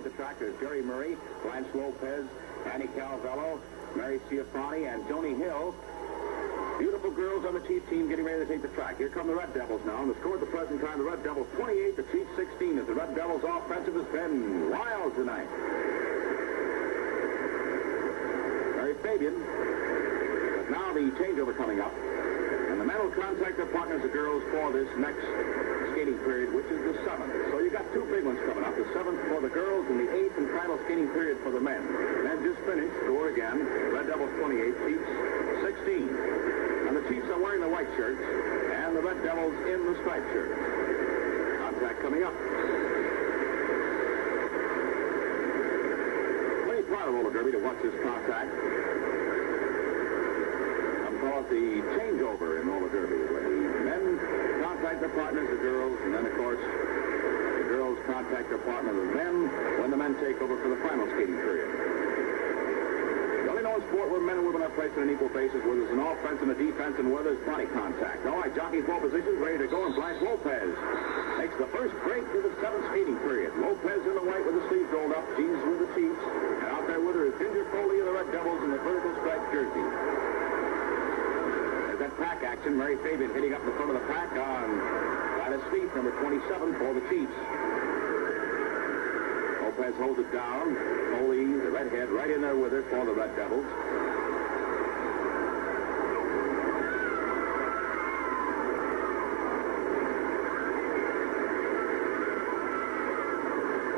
take the track. There's Jerry Murray, Blanche Lopez, Annie Calvello, Mary Ciafrani, and Joni Hill. Beautiful girls on the Chiefs team getting ready to take the track. Here come the Red Devils now. And the score at the present time, the Red Devils 28, the Chiefs 16, as the Red Devils offensive has been wild tonight. Very Fabian. But now the changeover coming up. And the men will contact their partners, the girls, for this next skating period, which is the 7th. So you got two big ones coming up, the 7th for the girls and the 8th and final skating period for the men. Men just finished, score again, Red Devils 28, Chiefs 16. And the Chiefs are wearing the white shirts, and the Red Devils in the striped shirts. Contact coming up. Pretty proud of roller derby to watch this contact. Call it the changeover in roller derby, where the men contact their partners, the girls, and then, of course, the girls contact their partner, the men, when the men take over for the final skating period. The only known sport where men and women are placed on an equal basis, where there's an offense and a defense, and where there's body contact. All right, jockey pole positions, ready to go, and Blanche Lopez makes the first break to the 7th skating period. Lopez in the white with the sleeves rolled up, she's with the Chiefs, and out there with her is Ginger Foley of the Red Devils in the vertical striped jersey. That pack action, Mary Fabian hitting up the front of the pack on Gladys Feet, number 27 for the Chiefs. Lopez holds it down. Foley, the redhead, right in there with her for the Red Devils.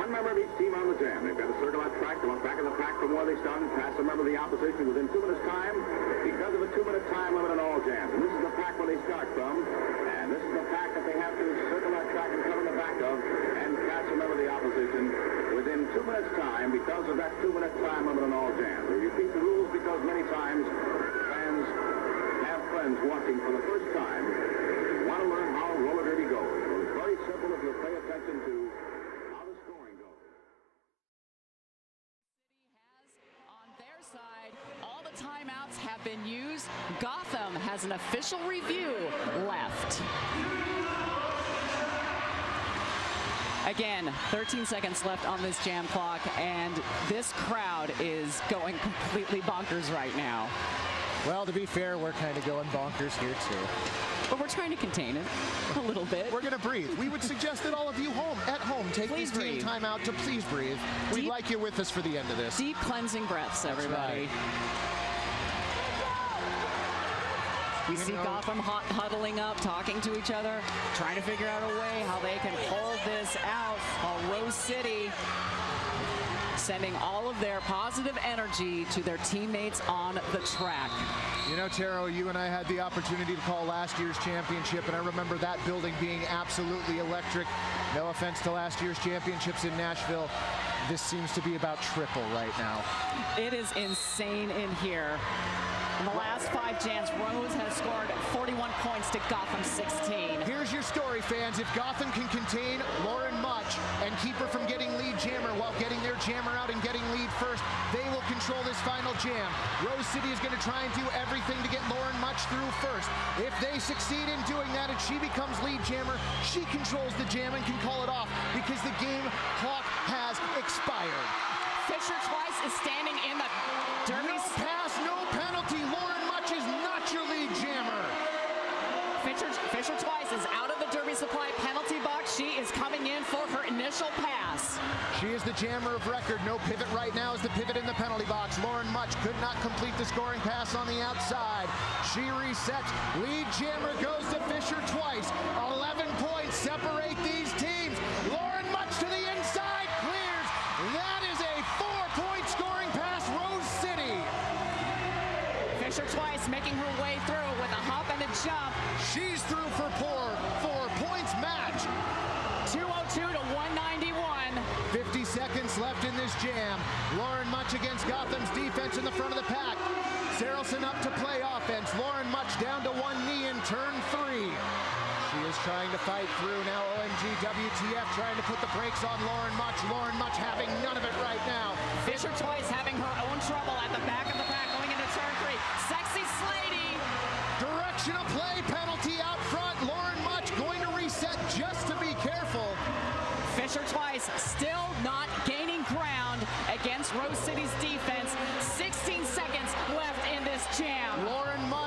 One member of each team on the jam. They've got to circle that track, go back in the pack from where they started, pass a member of the opposition within 2 minutes' time, because of a 2-minute time limit on all jams. And this is the pack where they start from, and this is the pack that they have to circle that track and come in the back of, and pass a member of the opposition within 2 minutes' time because of that 2-minute time limit on all jams. We repeat the rules because many times fans have friends watching for the first time who want to learn how roller derby goes. So it's very simple if you pay attention to how the scoring goes. On their side, all the timeouts have been used. Gotham has an official review left. Again, 13 seconds left on this jam clock, and this crowd is going completely bonkers right now. Well, to be fair, we're kind of going bonkers here, too. But we're trying to contain it a little bit. We're going to breathe. We would suggest that all of you at home, take this team time out to please breathe. We'd like you with us for the end of this. Deep cleansing breaths, everybody. We see Gotham huddling up, talking to each other, trying to figure out a way how they can hold this out, while Rose City sending all of their positive energy to their teammates on the track. You know, Taro, you and I had the opportunity to call last year's championship, and I remember that building being absolutely electric. No offense to last year's championships in Nashville. This seems to be about triple right now. It is insane in here. In the last 5 jams, Rose has scored 41 points to Gotham 16. Here's your story, fans. If Gotham can contain Lauren Much and keep her from getting lead jammer while getting their jammer out and getting lead first, they will control this final jam. Rose City is going to try and do everything to get Lauren Much through first. If they succeed in doing that and she becomes lead jammer, she controls the jam and can call it off because the game clock has expired. Fisher Twice is standing in the derby. No pass, no penalty. Lauren Much is not your lead jammer. Fisher Twice is out of the Derby Supply penalty box. She is coming in for her initial pass. She is the jammer of record. No pivot right now is the pivot in the penalty box. Lauren Much could not complete the scoring pass on the outside. She resets. Lead jammer goes to Fisher Twice. 11 points separate these teams. Lauren Much to the inside, clears. That is a 4-point scoring pass, Rose City. Fisher Twice making her way through with a hop and a jump. She's through for 4 points match. 202 to 191. 50 seconds left in this jam. Lauren Much against Gotham's defense in the front of the pack. Sarelson up to play offense. Lauren Much down to one knee in turn 3. She is trying to fight through now. OMG WTF trying to put the brakes on Lauren Much. Lauren Much having none of it right now. Fisher Twice having her own trouble at the back of the pack going into turn 3. Sexy Slady. Direction of play penalty out front. Lauren Much going to reset just to be careful. Fisher Twice still not gaining ground.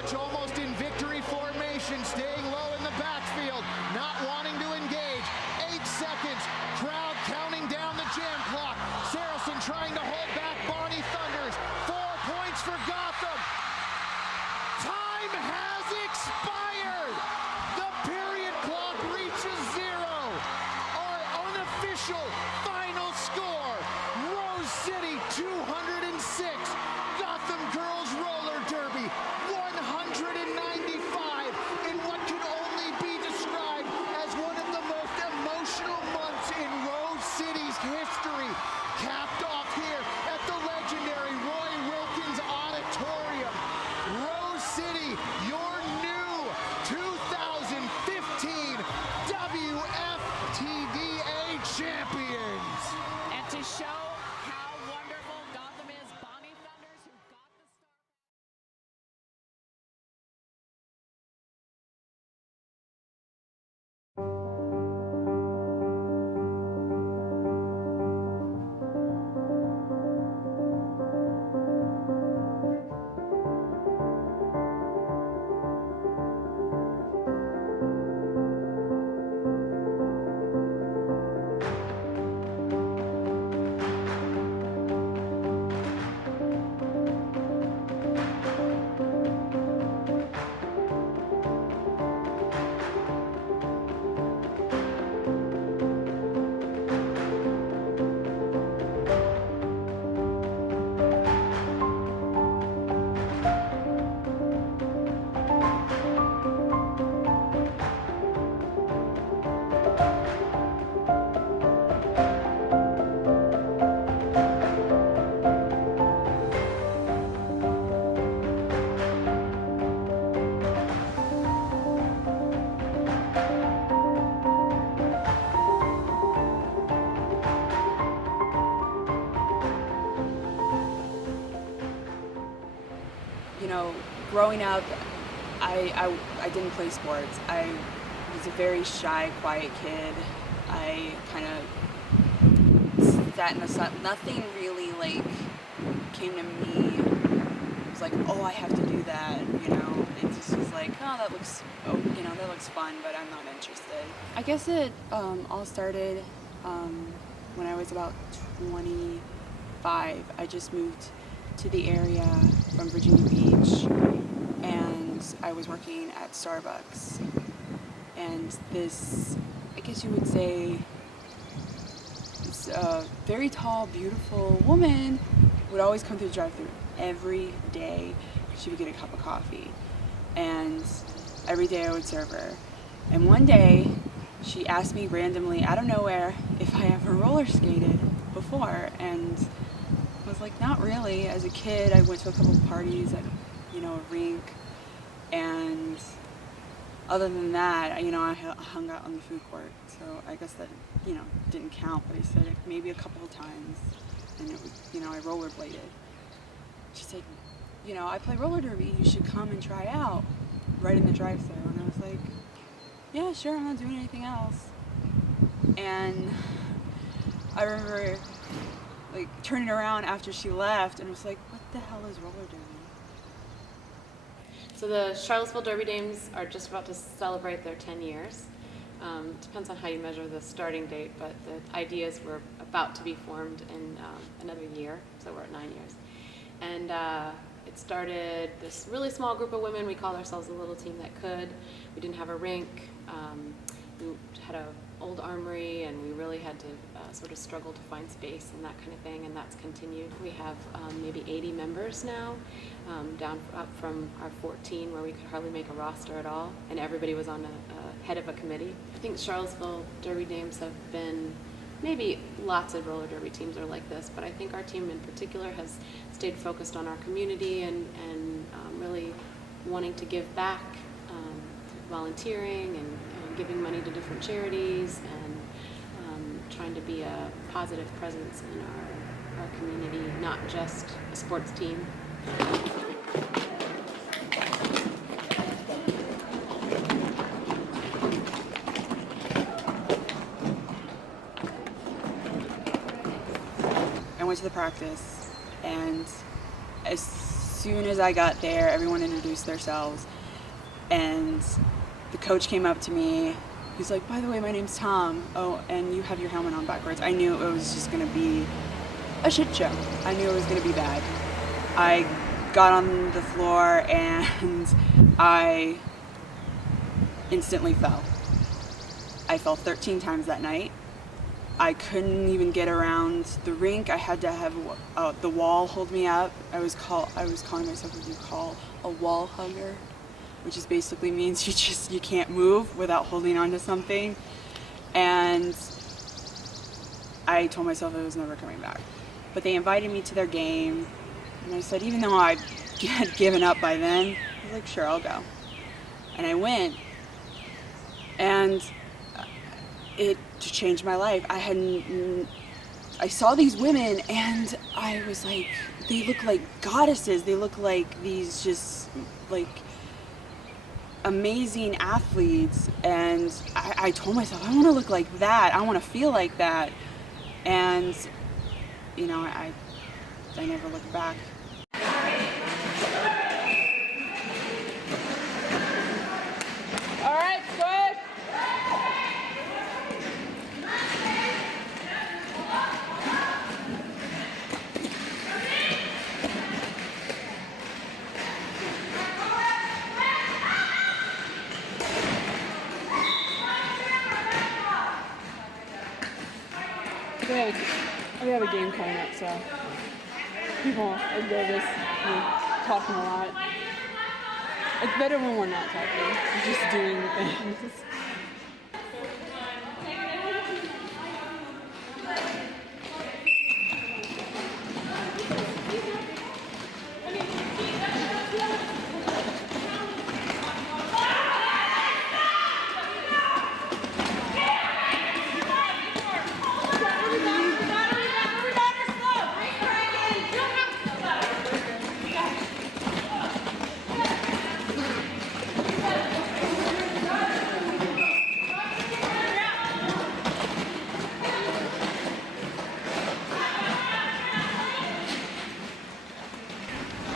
much almost in victory formation, staying low in the backfield, not wanting to engage. 8 seconds, crowd counting down the jam clock. Saracen trying to hold back Bonnie Thunders. 4 points for Gotham. Time has expired. The period clock reaches 0. Our unofficial final score, Rose City 206, Gotham Girls Roller Derby 195 in what can only be described as one of the most emotional months in Rose City's history, capped off here at the legendary Roy Wilkins Auditorium. Rose City, your new 2015 WFTDA champions. And to show how wonderful Gotham is, Bonnie Thunders, who got the start. You know, growing up, I didn't play sports. I was a very shy, quiet kid. I kind of sat in the sun. Nothing really like came to me. It was like, oh, I have to do that. You know, it just was like, oh, that looks fun, but I'm not interested. I guess it all started when I was about 25. I just moved to the area from Virginia Beach, and I was working at Starbucks, and this, I guess you would say, this very tall, beautiful woman would always come through the drive-thru every day. She would get a cup of coffee, and every day I would serve her. And one day she asked me randomly out of nowhere if I ever roller skated before, and I was like, not really. As a kid, I went to a couple parties at, you know, a rink, and other than that, I hung out on the food court. So I guess that, you know, didn't count, but I said it maybe a couple of times, and it was, you know, I rollerbladed. She said, you know, I play roller derby. You should come and try out right in the drive-thru. And I was like, yeah, sure. I'm not doing anything else. And I remember like turning around after she left and was like, what the hell is roller derby? So the Charlottesville Derby Dames are just about to celebrate their 10 years. Depends on how you measure the starting date, but the ideas were about to be formed in another year, so we're at 9 years. And it started this really small group of women. We called ourselves a little team that could. We didn't have a rink. We had an old armory, and we really had to sort of struggle to find space and that kind of thing, and that's continued. We have maybe 80 members now, up from our 14 where we could hardly make a roster at all, and everybody was on a head of a committee. I think Charlottesville Derby Dames have been, maybe lots of roller derby teams are like this, but I think our team in particular has stayed focused on our community and really wanting to give back, volunteering and giving money to different charities, and trying to be a positive presence in our community, not just a sports team. I went to the practice, and as soon as I got there, everyone introduced themselves, and the coach came up to me. He's like, by the way, my name's Tom. Oh, and you have your helmet on backwards. I knew it was just going to be a shit show. I knew it was going to be bad. I got on the floor and I instantly fell. I fell 13 times that night. I couldn't even get around the rink. I had to have the wall hold me up. I was calling myself what you call a wall hugger, which is basically means you can't move without holding on to something. And I told myself I was never coming back. But they invited me to their game, and I said, even though I had given up by then, I was like, sure, I'll go. And I went, and it changed my life. I saw these women, and I was like, they look like goddesses. They look like these just like amazing athletes, and I told myself, I want to look like that. I want to feel like that. And you know, I never looked back. All right, good. We have a game coming up, so people are nervous. We're talking a lot. It's better when we're not talking, we're just doing things.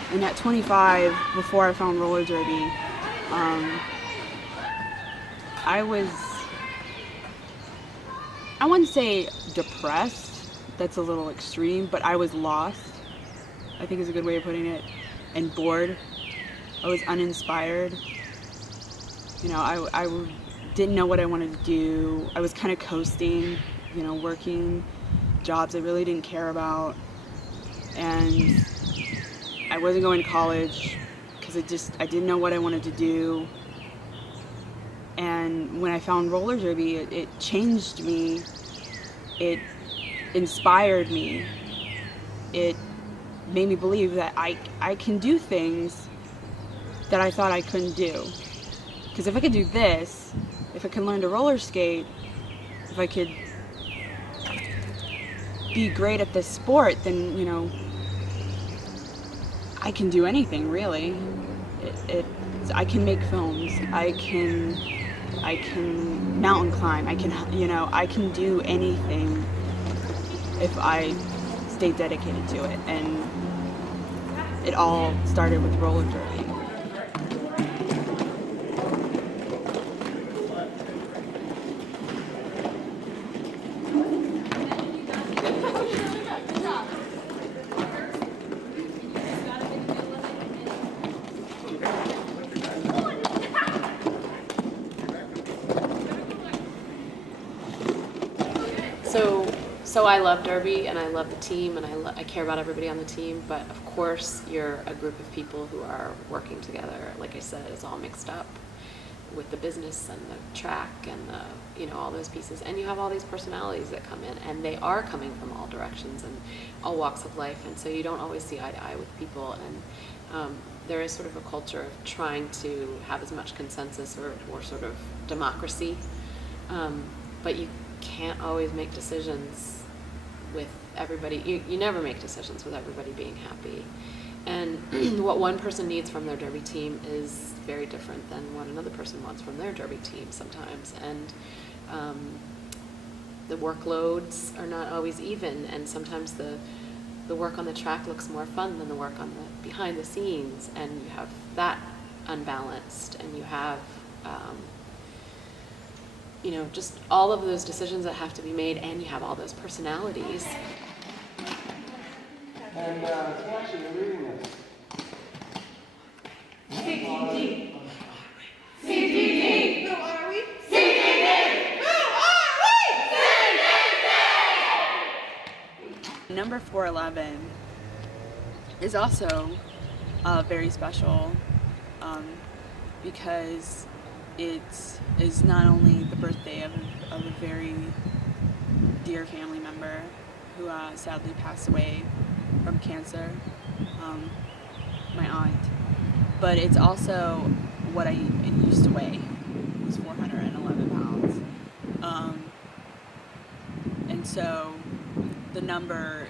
And at 25, before I found roller derby, I wouldn't say depressed, that's a little extreme, but I was lost, I think is a good way of putting it, and bored. I was uninspired. You know, I didn't know what I wanted to do. I was kind of coasting, you know, working jobs I really didn't care about. And I wasn't going to college because I didn't know what I wanted to do. And when I found roller derby, it changed me. It inspired me. It made me believe that I can do things that I thought I couldn't do. Because if I could do this, if I could learn to roller skate, if I could be great at this sport, then, you know, I can do anything, really. I can make films. I can mountain climb. I can do anything if I stay dedicated to it. And it all started with roller derby. So I love derby, and I love the team, and I care about everybody on the team, but of course you're a group of people who are working together. Like I said, it's all mixed up with the business and the track and the, you know, all those pieces, and you have all these personalities that come in, and they are coming from all directions and all walks of life, and so you don't always see eye to eye with people, and there is sort of a culture of trying to have as much consensus or sort of democracy, but you can't always make decisions with everybody. You never make decisions with everybody being happy, and what one person needs from their derby team is very different than what another person wants from their derby team sometimes, and the workloads are not always even, and sometimes the the work on the track looks more fun than the work on the behind the scenes, and you have that unbalanced, and you have you know, just all of those decisions that have to be made, and you have all those personalities. And actually, you're reading this. CDD. CDD. Who are we? CDD. Number 411 is also very special because it is not only the birthday of a very dear family member who sadly passed away from cancer, my aunt, but it's also what I used to weigh. It was 411 pounds. And so the number,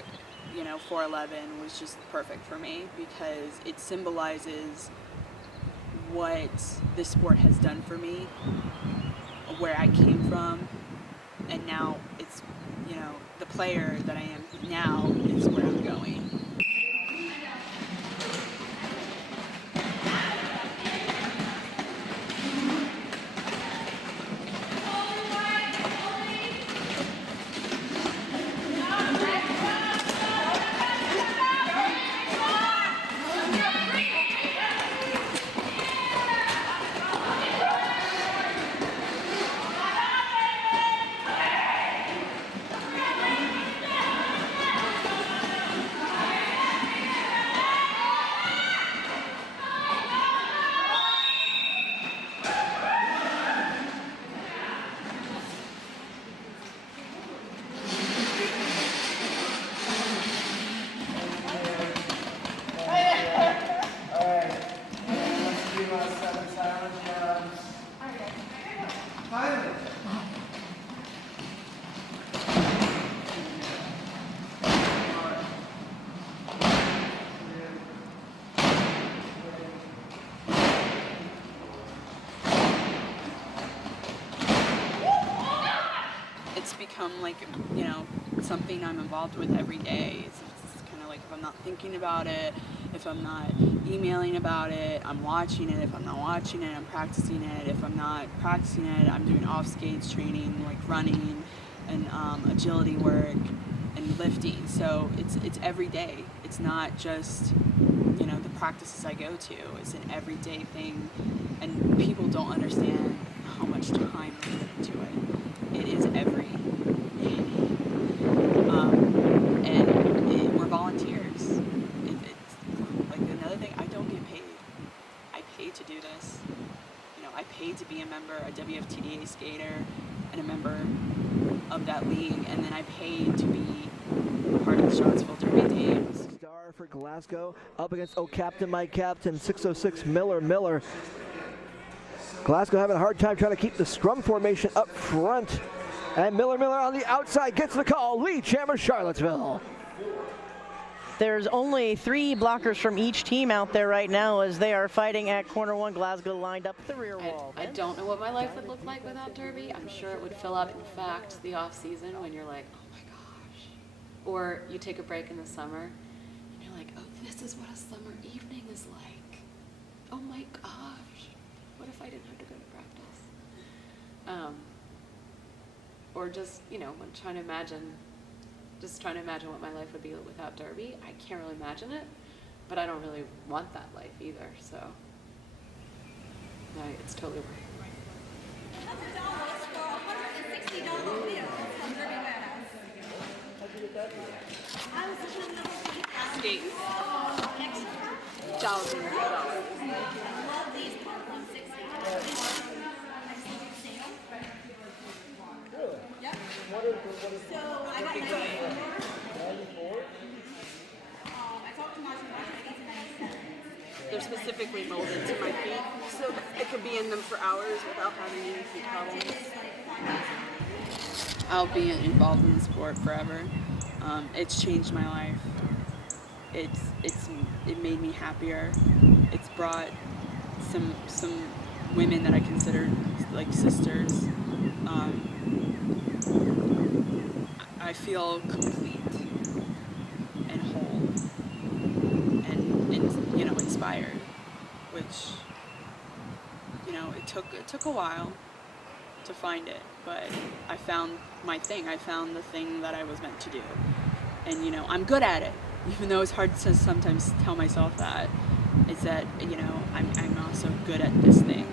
411 was just perfect for me because it symbolizes what this sport has done for me, where I came from, and now it's, the player that I am now is where I'm going. It's become like, something I'm involved with every day. It's kind of like if I'm not thinking about it, if I'm not emailing about it, I'm watching it. If I'm not watching it, I'm practicing it. If I'm not practicing it, I'm doing off-skates training, like running and agility work and lifting. So it's every day. It's not just, the practices I go to. It's an everyday thing, and people don't understand how much time I put into it. It is every day. And we're volunteers. It's like another thing, I don't get paid. I pay to do this. I pay to be a member, a WFTDA skater, and a member of that league, and then I pay to be part of the Charlottesville Derby Dames. Star for Glasgow, up against Oh Captain, My Captain, 606 Miller. Glasgow having a hard time trying to keep the scrum formation up front. And Miller on the outside gets the call. Lead jammer Charlottesville. There's only 3 blockers from each team out there right now as they are fighting at corner 1. Glasgow lined up the rear wall. I don't know what my life would look like without Derby. I'm sure it would fill up. In fact, the off season when you're like, oh my gosh. Or you take a break in the summer and you're like, oh, this is what a summer evening is like. Oh my gosh. What if I didn't have to go to practice? Or just, when trying to imagine what my life would be without Derby. I can't really imagine it, but I don't really want that life either, so it's totally worth it. Skates. They're specifically molded to my feet, so it could be in them for hours without having any feet problems. I'll be involved in the sport forever. It's changed my life. It made me happier. It's brought some women that I consider like sisters. I feel complete and whole. inspired, which, you know, it took a while to find it, but I found my thing. I found the thing that I was meant to do. And, you know, I'm good at it, even though it's hard to sometimes tell myself that, is that, you know, I'm also good at this thing.